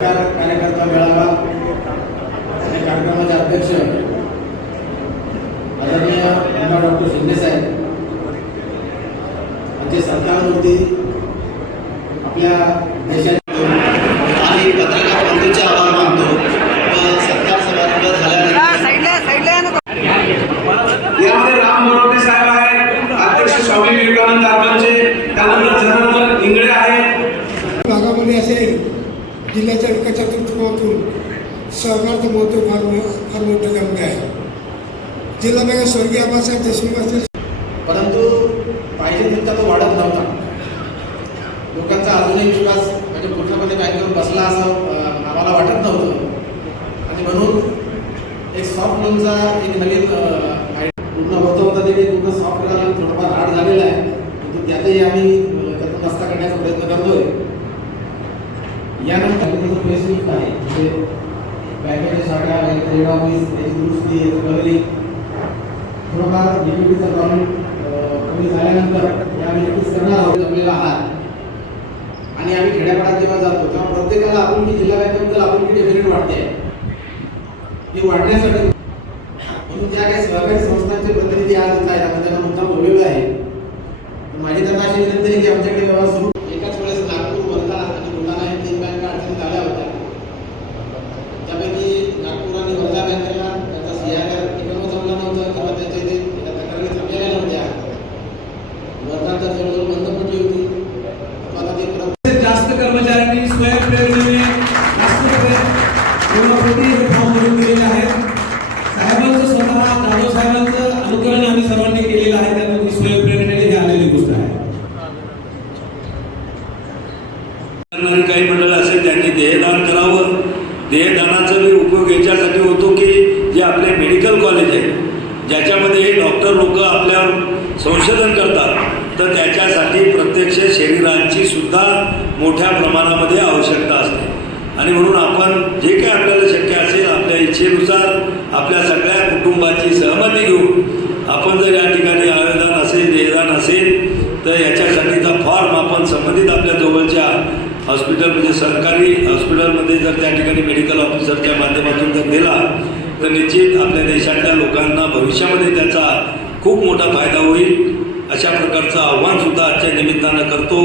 कार्यकर्ता मेळावा या कार्यक्रमाचे अध्यक्ष आदरणीय आमदार डॉक्टर शिंदे साहेब यांचे सरकारवरती आपल्या देशात आणि पत्रकार बंधूचे आभार मानतो. व सत्कार समारंभ झाल्यानंतर साईडला साईडला या ना. यामध्ये राम मोरोटे साहेब आहेत अध्यक्ष स्वामी विवेकानंद आबांचे त्यानंतर जनार्दन इंगळे आहेत. भागामध्ये असेल जिल्ह्याच्या विकासाच्या दृष्टिकोनातून सहकारचं महत्त्व फार मो- फार मोठं कमी आहे जिल्हा बँक स्वर्गीय आबासाहेब देशमुख असतील. परंतु पाहिजे तितका तो वाढत नव्हता. लोकांचा अजूनही विश्वास म्हणजे पूर्णपणे बँकेवर बसला असं आम्हाला वाटत नव्हतं. आणि म्हणून एक सॉफ्ट लोनचा एक नवीन पूर्ण होतं होता ते पूर्ण सॉफ्ट करायला थोडंफार हार्ड झालेलं आहे. परंतु त्यातही आम्ही त्यातून रस्ता काढण्याचा प्रयत्न करतोय. यानंतर फेसबुक आहे म्हणजे बँकेच्या शाखा हेड ऑफिस त्याची दुरुस्ती बदली. थोडंफार लिक्विडिटीचा प्रॉब्लेम कमी झाल्यानंतर हे नक्कीच करणार आहोत जमलेला आहात आणि आम्ही खेड्यापाड्यात जेव्हा जातो तेव्हा प्रत्येकाला आपुलकी जिल्हा बँकेबद्दल आपुलकी डेफिनेट वाटते ती वाढण्यासाठी म्हणून ज्या काही सहकारी संस्था किंवा फॉर्म भरून दिलेले आहेत साहेबांचं स्वतः जाधव साहेबांचं अनुकरण आम्ही सर्वांनी केलेलं आहे. त्यामुळे स्वयंप्रेरणेने हे आलेली गोष्ट आहे. काही मंडळ असेल त्यांनी देहदान करावं. देहदानाचा मी उपयोग याच्यासाठी होतो की जे आपले मेडिकल कॉलेज आहे ज्याच्यामध्ये हे डॉक्टर लोक आपल्या संशोधन करतात तर त्याच्यासाठी प्रत्यक्ष शरीरांची सुद्धा मोठ्या प्रमाणामध्ये आवश्यकता असते. आणि म्हणून आपण जे काही आपल्याला शक्य असेल आपल्या इच्छेनुसार आपल्या सगळ्या कुटुंबाची सहमती घेऊन आपण जर या ठिकाणी आवेदन असेल देहदान असेल तर याच्यासाठीचा फॉर्म आपण संबंधित आपल्या जवळच्या हॉस्पिटल म्हणजे सरकारी हॉस्पिटलमध्ये जर त्या ठिकाणी मेडिकल ऑफिसरच्या माध्यमातून जर दिला तर निश्चित आपल्या देशातल्या लोकांना भविष्यामध्ये त्याचा खूप मोठा फायदा होईल. अशा प्रकारचं आव्हानसुद्धा आजच्या निमित्तानं करतो.